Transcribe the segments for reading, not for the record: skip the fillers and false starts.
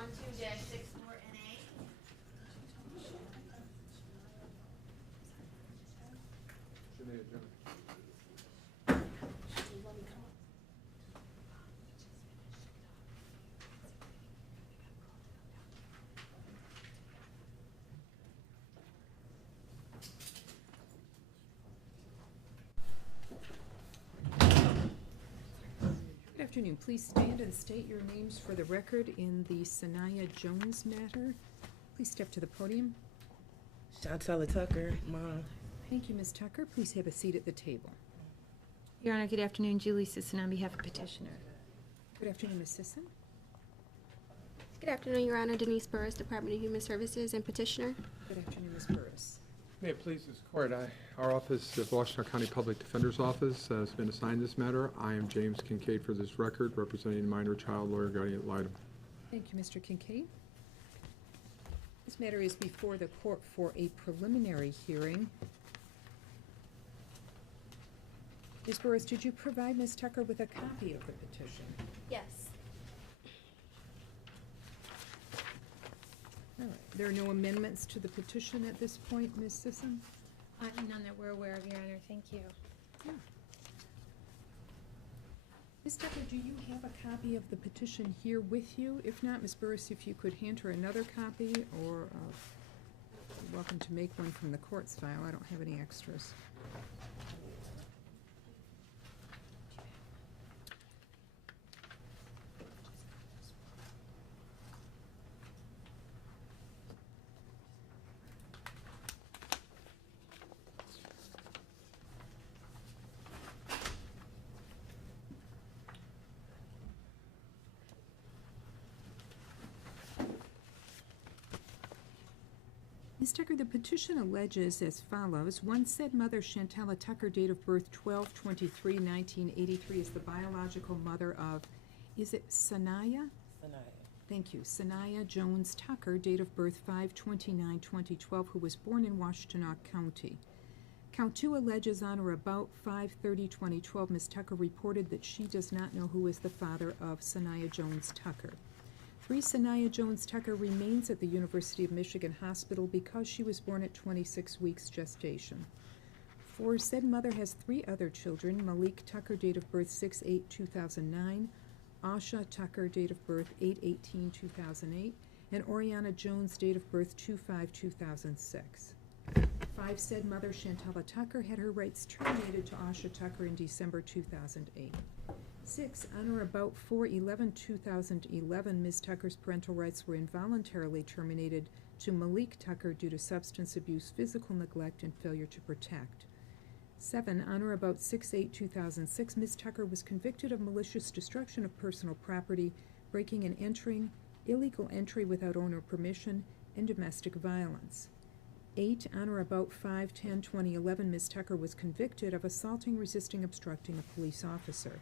12-64NA. Good afternoon. Please stand and state your names for the record in the Sanaya Jones matter. Please step to the podium. Chantal Tucker, Mom. Thank you, Ms. Tucker. Please have a seat at the table. Your Honor, good afternoon. Julie Sisson on behalf of petitioner. Good afternoon, Ms. Sisson. Good afternoon, Your Honor. Denise Burris, Department of Human Services and Petitioner. Good afternoon, Ms. Burris. May it please this court, our office, the Washtenaw County Public Defender's Office, has been assigned this matter. I am James Kincaid for this record, representing minor child lawyer guardian ad litem. Thank you, Mr. Kincaid. This matter is before the court for a preliminary hearing. Ms. Burris, did you provide Ms. Tucker with a copy of the petition? Yes. All right. There are no amendments to the petition at this point, Ms. Sisson? None that we're aware of, Your Honor. Thank you. Yeah. Ms. Tucker, do you have a copy of the petition here with you? If not, Ms. Burris, if you could hand her another copy, or you're welcome to make one from the court's file. I don't have any extras. Ms. Tucker, the petition alleges as follows. One, said mother, Chantala Tucker, date of birth 12/23/1983, is the biological mother of, is it Sanaya? Sanaya. Thank you. Sanaya Jones Tucker, date of birth 5/29/2012, who was born in Washtenaw County. Count 2 alleges on or about 5/30/2012, Ms. Tucker reported that she does not know who is the father of Sanaya Jones Tucker. 3, Sanaya Jones Tucker remains at the University of Michigan Hospital because she was born at 26 weeks gestation. 4, said mother has 3 other children, Malik Tucker, date of birth 6/8/2009, Asha Tucker, date of birth 8/18/2008, and Oriana Jones, date of birth 2/5/2006. 5, said mother, Chantala Tucker, had her rights terminated to Asha Tucker in December 2008. 6, on or about 4/11/2011, Ms. Tucker's parental rights were involuntarily terminated to Malik Tucker due to substance abuse, physical neglect, and failure to protect. 7, on or about 6/8/2006, Ms. Tucker was convicted of malicious destruction of personal property, breaking and entering, illegal entry without owner permission, and domestic violence. 8, on or about 5/10/2011, Ms. Tucker was convicted of assaulting, resisting, obstructing a police officer.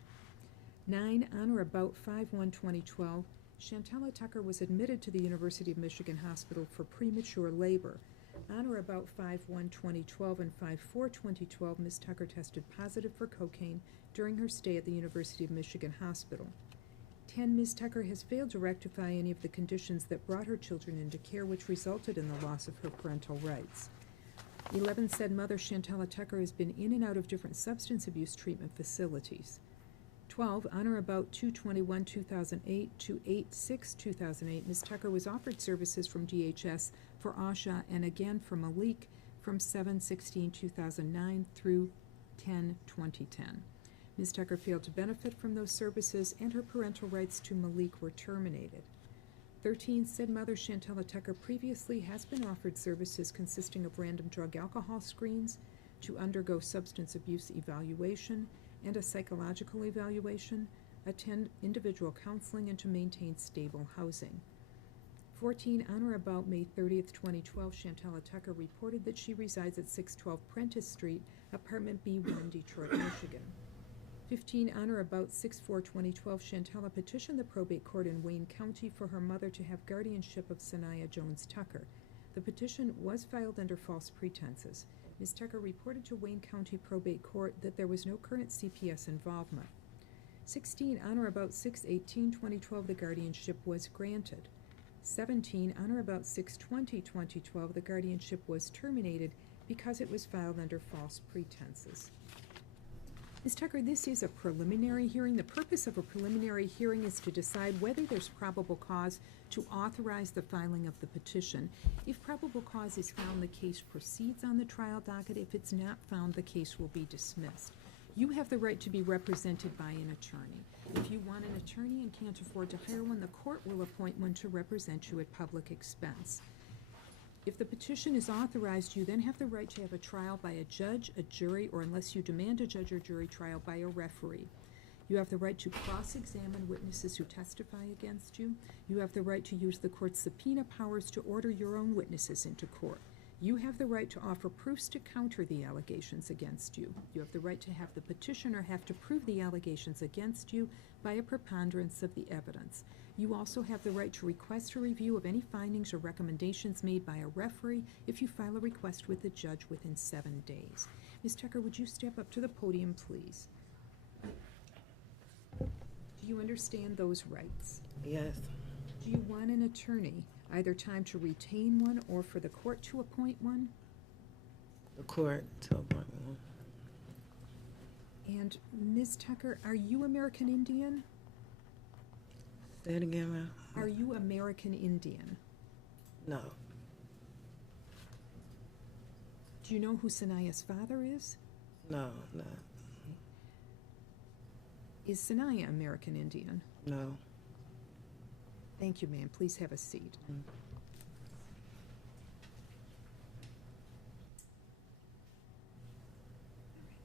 9, on or about 5/1/2012, Chantala Tucker was admitted to the University of Michigan Hospital for premature labor. On or about 5/1/2012 and 5/4/2012, Ms. Tucker tested positive for cocaine during her stay at the University of Michigan Hospital. 10, Ms. Tucker has failed to rectify any of the conditions that brought her children into care, which resulted in the loss of her parental rights. 11, said mother, Chantala Tucker, has been in and out of different substance abuse treatment facilities. 12, on or about 2/21/2008 to 8/6/2008, Ms. Tucker was offered services from DHS for Asha and again for Malik from 7/16/2009 through 10/2010. Ms. Tucker failed to benefit from those services, and her parental rights to Malik were terminated. 13, said mother, Chantala Tucker, previously has been offered services consisting of random drug alcohol screens, to undergo substance abuse evaluation and a psychological evaluation, attend individual counseling, and to maintain stable housing. 14, on or about May 30th, 2012, Chantala Tucker reported that she resides at 612 Prentice Street, apartment B1, Detroit, Michigan. 15, on or about 6/4/2012, Chantala petitioned the probate court in Wayne County for her mother to have guardianship of Sanaya Jones Tucker. The petition was filed under false pretenses. Ms. Tucker reported to Wayne County Probate Court that there was no current CPS involvement. 16, on or about 6/18/2012, the guardianship was granted. 17, on or about 6/20/2012, the guardianship was terminated because it was filed under false pretenses. Ms. Tucker, this is a preliminary hearing. The purpose of a preliminary hearing is to decide whether there's probable cause to authorize the filing of the petition. If probable cause is found, the case proceeds on the trial docket. If it's not found, the case will be dismissed. You have the right to be represented by an attorney. If you want an attorney and can't afford to hire one, the court will appoint one to represent you at public expense. If the petition is authorized, you then have the right to have a trial by a judge, a jury, or unless you demand a judge or jury trial, by a referee. You have the right to cross-examine witnesses who testify against you. You have the right to use the court's subpoena powers to order your own witnesses into court. You have the right to offer proofs to counter the allegations against you. You have the right to have the petitioner have to prove the allegations against you by a preponderance of the evidence. You also have the right to request a review of any findings or recommendations made by a referee if you file a request with the judge within 7 days. Ms. Tucker, would you step up to the podium, please? Do you understand those rights? Yes. Do you want an attorney, either time to retain one or for the court to appoint one? The court to appoint one. And Ms. Tucker, are you American Indian? Say it again, ma'am. Are you American Indian? No. Do you know who Sanaya's father is? No, no, Is Sanaya American Indian? no. Thank you, ma'am. Please have a seat.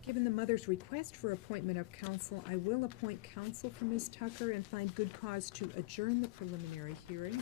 Given the mother's request for appointment of counsel, I will appoint counsel for Ms. Tucker and find good cause to adjourn the preliminary hearing.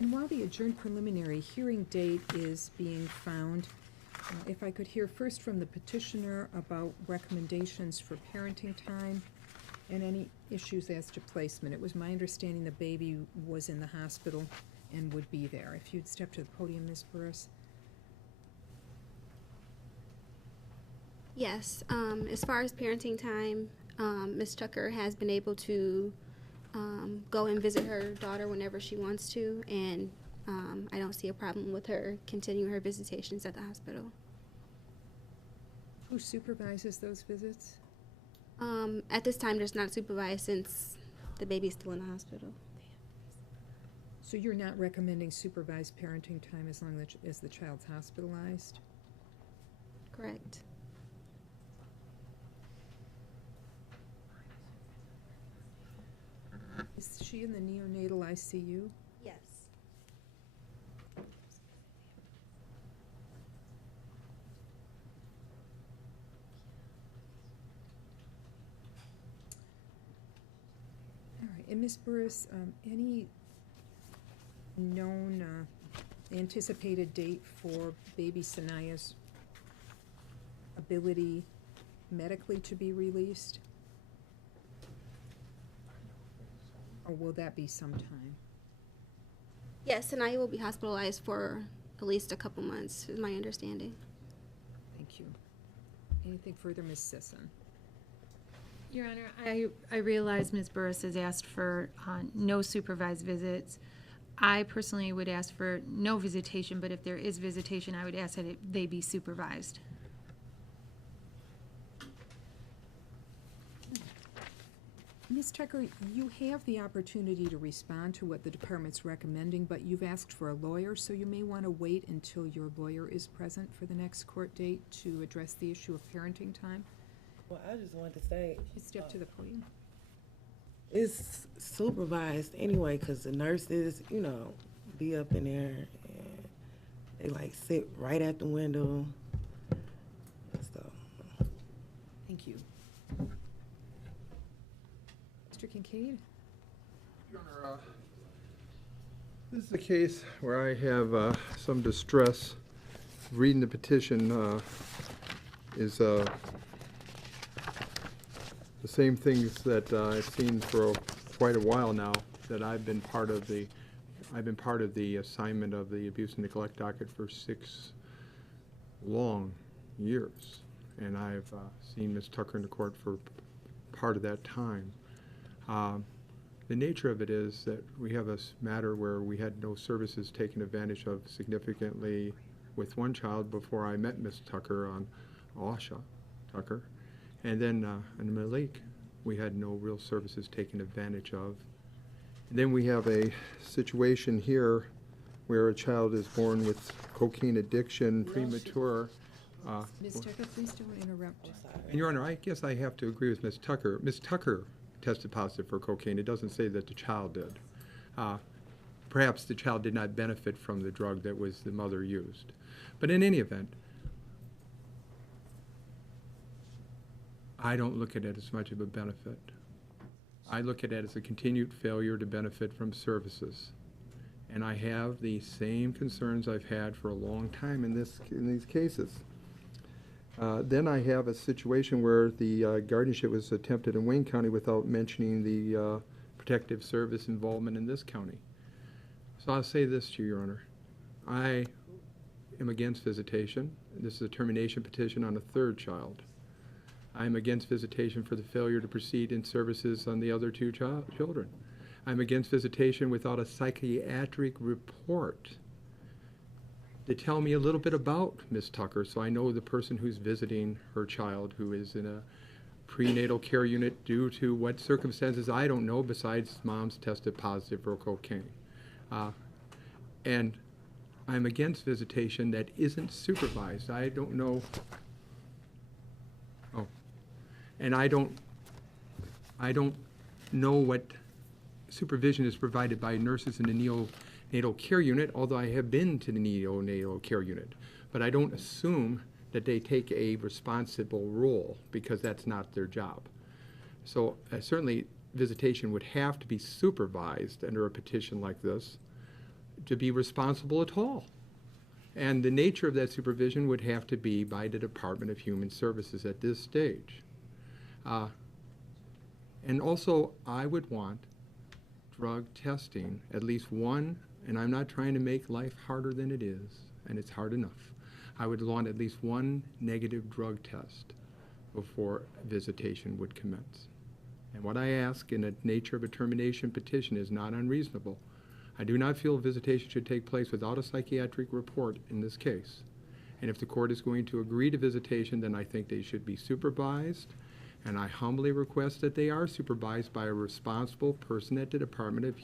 And while the adjourned preliminary hearing date is being found, if I could hear first from the petitioner about recommendations for parenting time and any issues as to placement. It was my understanding the baby was in the hospital and would be there. If you'd step to the podium, Ms. Burris. Yes, as far as parenting time, Ms. Tucker has been able to go and visit her daughter whenever she wants to, and I don't see a problem with her continuing her visitations at the hospital. Who supervises those visits? At this time, there's not supervised since the baby's still in the hospital. So you're not recommending supervised parenting time as long as the child's hospitalized? Correct. Is she in the neonatal ICU? Yes. All right, and Ms. Burris, any known anticipated date for baby Sanaya's ability medically to be released? Or will that be sometime? Yes, and I will be hospitalized for at least a couple months, is my understanding. Thank you. Anything further, Ms. Sisson? Your Honor, I realize Ms. Burris has asked for no supervised visits. I personally would ask for no visitation, but if there is visitation, I would ask that they be supervised. Ms. Tucker, you have the opportunity to respond to what the department's recommending, but you've asked for a lawyer, so you may want to wait until your lawyer is present for the next court date to address the issue of parenting time. Well, I just wanted to say, You step to the podium. it's supervised anyway, because the nurses, you know, be up in there and they like sit right at the window. So, Thank you. Mr. Kincaid? Your Honor, this is a case where I have some distress. Reading the petition is the same things that I've seen for quite a while now, that I've been part of the assignment of the abuse and neglect docket for 6 long years. And I've seen Ms. Tucker in the court for part of that time. The nature of it is that we have a matter where we had no services taken advantage of significantly with one child before I met Ms. Tucker on Asha Tucker. And then in Malik, we had no real services taken advantage of. And then we have a situation here where a child is born with cocaine addiction, premature. Ms. Tucker, please don't interrupt. And Your Honor, I guess I have to agree with Ms. Tucker. Ms. Tucker tested positive for cocaine. It doesn't say that the child did. Perhaps the child did not benefit from the drug that was the mother used. But in any event, I don't look at it as much of a benefit. I look at it as a continued failure to benefit from services. And I have the same concerns I've had for a long time in these cases. Then I have a situation where the guardianship was attempted in Wayne County without mentioning the protective service involvement in this county. So I'll say this to you, Your Honor. I am against visitation. This is a termination petition on a 3rd child. I'm against visitation for the failure to proceed in services on the other 2 children. I'm against visitation without a psychiatric report to tell me a little bit about Ms. Tucker, so I know the person who's visiting her child who is in a prenatal care unit due to what circumstances I don't know, besides mom's tested positive for cocaine. And I'm against visitation that isn't supervised. I don't know. Oh, and I don't know what supervision is provided by nurses in the neonatal care unit, although I have been to the neonatal care unit. But I don't assume that they take a responsible role, because that's not their job. So certainly visitation would have to be supervised under a petition like this to be responsible at all. And the nature of that supervision would have to be by the Department of Human Services at this stage. And also, I would want drug testing, at least one, and I'm not trying to make life harder than it is, and it's hard enough. I would want at least one negative drug test before visitation would commence. And what I ask in the nature of a termination petition is not unreasonable. I do not feel visitation should take place without a psychiatric report in this case. And if the court is going to agree to visitation, then I think they should be supervised. And I humbly request that they are supervised by a responsible person at the Department of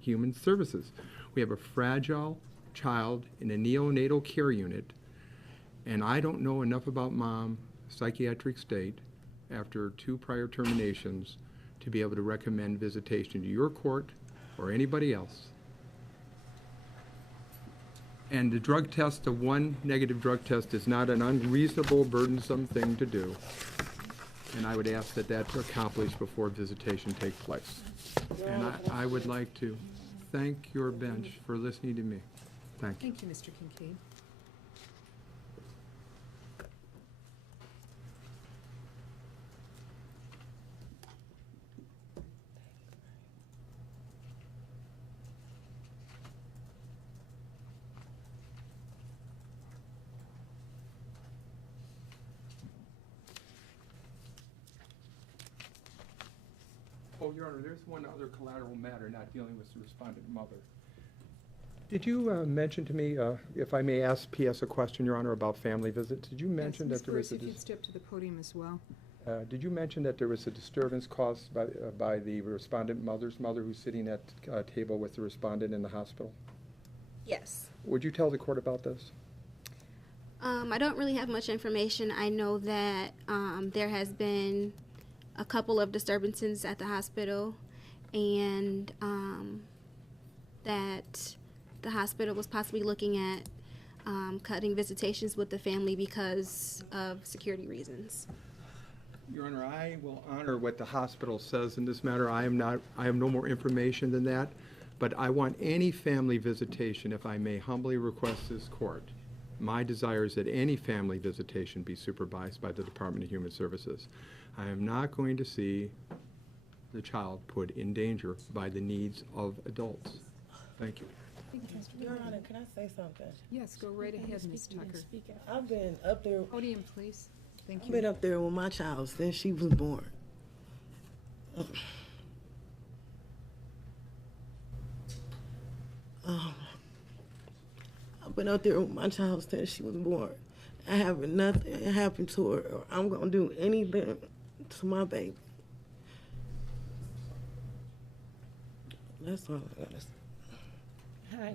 Human Services. We have a fragile child in a neonatal care unit, and I don't know enough about mom's psychiatric state after 2 prior terminations to be able to recommend visitation to your court or anybody else. And the drug test, the one negative drug test, is not an unreasonable, burdensome thing to do. And I would ask that that's accomplished before visitation takes place. And I would like to thank your bench for listening to me. Thank you. Thank you, Mr. Kincaid. Oh, Your Honor, there's one other collateral matter not dealing with the respondent mother. Did you mention to me, if I may ask PS a question, Your Honor, about family visits? Did you mention that there was a... If you'd step to the podium as well. Did you mention that there was a disturbance caused by the respondent mother's mother who's sitting at a table with the respondent in the hospital? Yes. Would you tell the court about this? I don't really have much information. I know that there has been a couple of disturbances at the hospital, and that the hospital was possibly looking at cutting visitations with the family because of security reasons. Your Honor, I will honor what the hospital says in this matter. I have no more information than that, but I want any family visitation, if I may humbly request this court. My desire is that any family visitation be supervised by the Department of Human Services. I am not going to see the child put in danger by the needs of adults. Thank you. Your Honor, can I say something? Yes, go right ahead, Ms. Tucker. I've been up there. Podium, please. Thank I've you. been up there with my child since she was born. I've been up there with my child since she was born. I haven't nothing happened to her, or I'm gonna do anything to my baby. That's all I gotta say. Hi,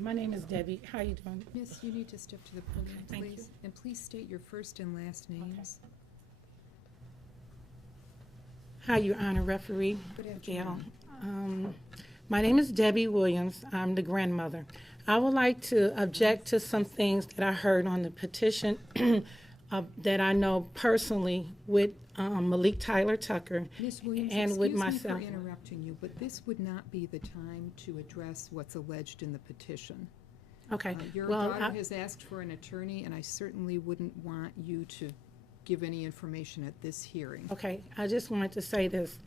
my name is Debbie. How you doing? Miss, you need to step to the podium, Okay, thank please. And please state your first and last names. Hi, Your Honor, referee. Good Gail. afternoon. My name is Debbie Williams. I'm the grandmother. I would like to object to some things that I heard on the petition that I know personally with Malik Tyler Tucker Ms. Williams, and with excuse me myself. for interrupting you, but this would not be the time to address what's alleged in the petition. Okay, Your well, daughter has asked for an attorney, and I certainly wouldn't want you to give any information at this hearing. okay, I just wanted to say this.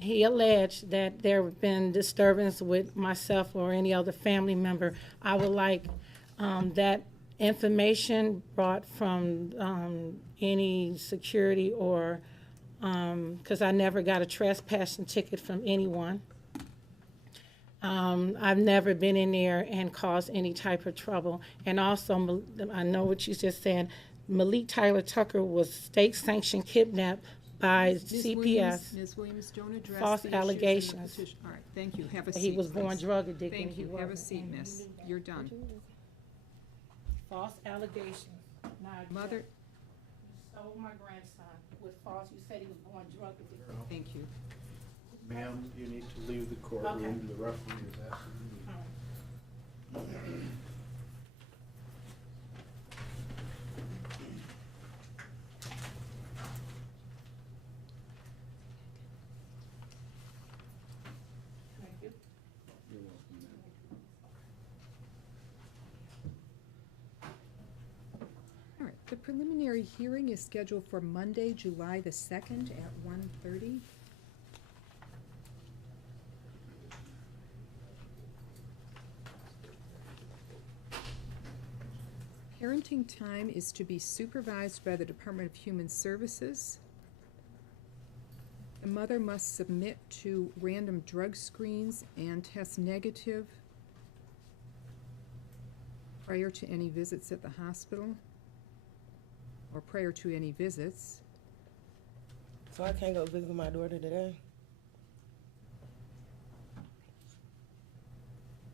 He alleged that there have been disturbance with myself or any other family member. I would like that information brought from any security or, because I never got a trespassing ticket from anyone. I've never been in there and caused any type of trouble. And also, I know what you just said, Malik Tyler Tucker was state-sanctioned kidnapped by CPS. Ms. Williams, don't address False the issues in the allegations. petition. All right, thank you. Have a seat, He was born please. drug addicted. Thank He you. Have a wasn't. seat, miss. You're done. False allegations. Now, Mother, you stole my grandson with false, you said he was born drug addicted. thank you. Ma'am, you need to leave the courtroom. The referee is asking you. Thank you. You're welcome, ma'am. All right, the preliminary hearing is scheduled for Monday, July the 2nd at 1:30. Parenting time is to be supervised by the Department of Human Services. The mother must submit to random drug screens and test negative prior to any visits at the hospital, or prior to any visits. So I can't go visit my daughter today?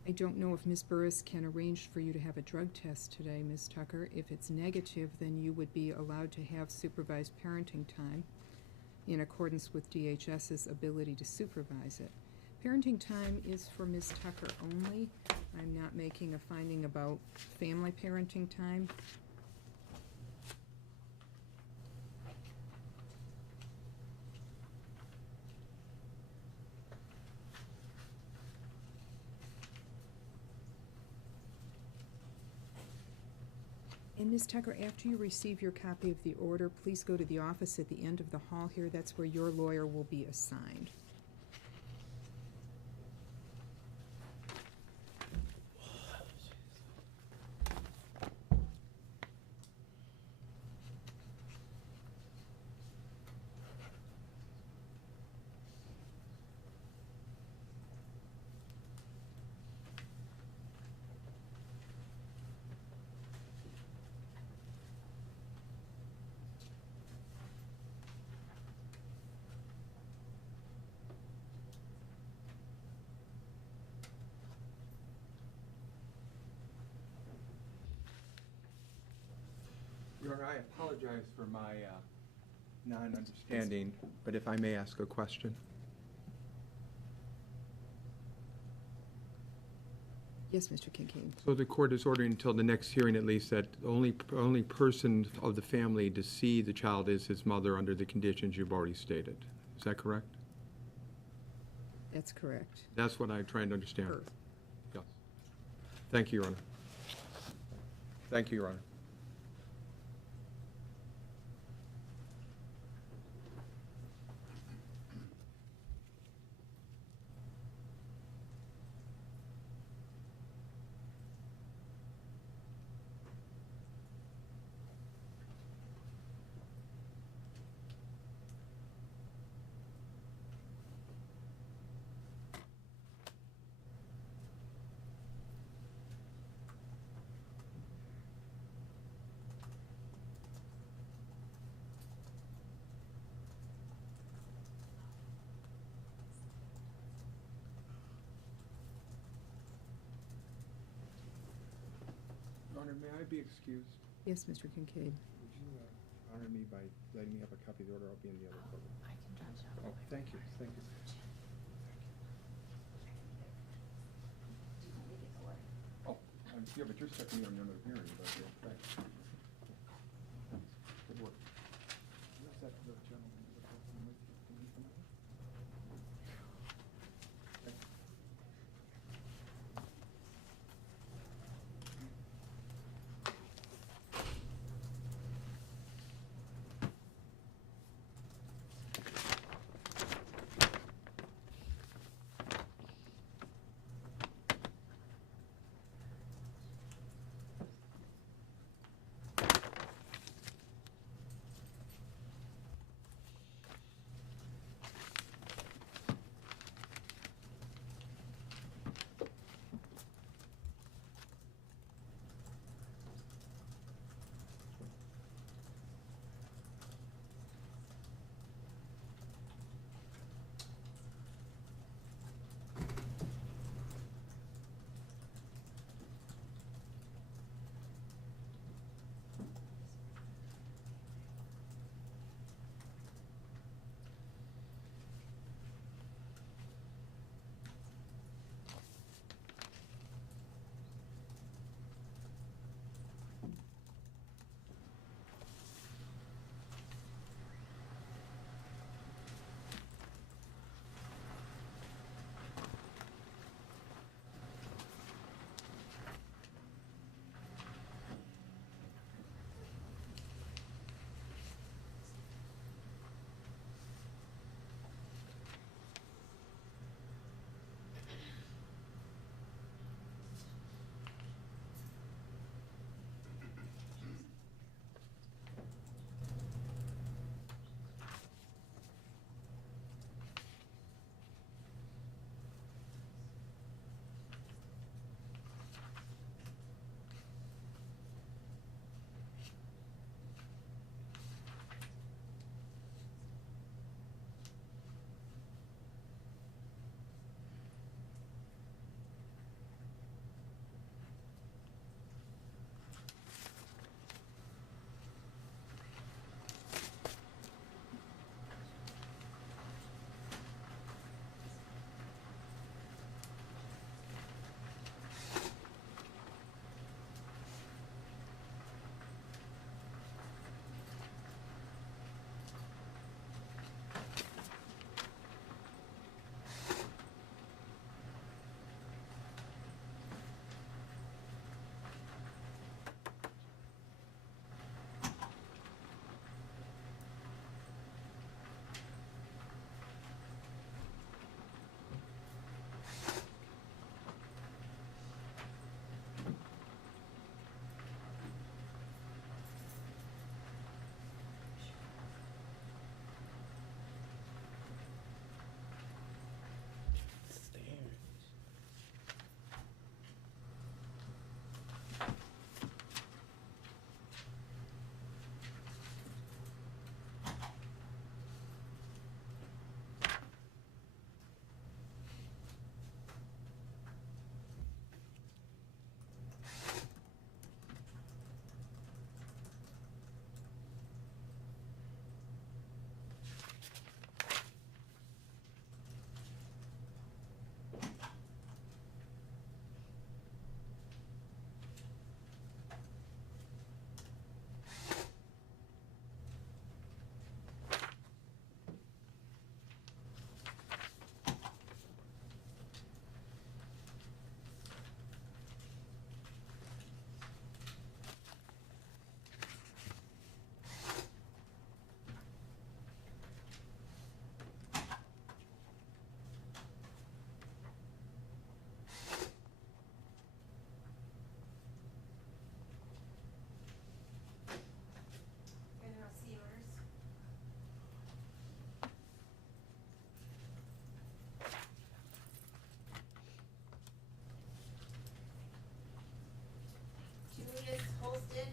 I don't know if Ms. Burris can arrange for you to have a drug test today, Ms. Tucker. If it's negative, then you would be allowed to have supervised parenting time in accordance with DHS's ability to supervise it. Parenting time is for Ms. Tucker only. I'm not making a finding about family parenting time. And Ms. Tucker, after you receive your copy of the order, please go to the office at the end of the hall here. That's where your lawyer will be assigned. I apologize for my non-understanding, but if I may ask a question? Yes, Mr. Kincaid. So the court is ordering until the next hearing at least that the only person of the family to see the child is his mother under the conditions you've already stated. Is that correct? That's correct. That's what I'm trying to understand. Per. Yes. Thank you, Your Honor. Thank you, Your Honor. Your Honor, may I be excused? Yes, Mr. Kincaid. Would you honor me by letting me have a copy of the order? I'll be in the other courtroom. I can judge that. Oh, thank you, thank you. Oh, yeah, but you're stepping in on another hearing, but, thanks. Good work. Where's that other gentleman that was working with you? Can you come out? Thank you. Ms. Holston.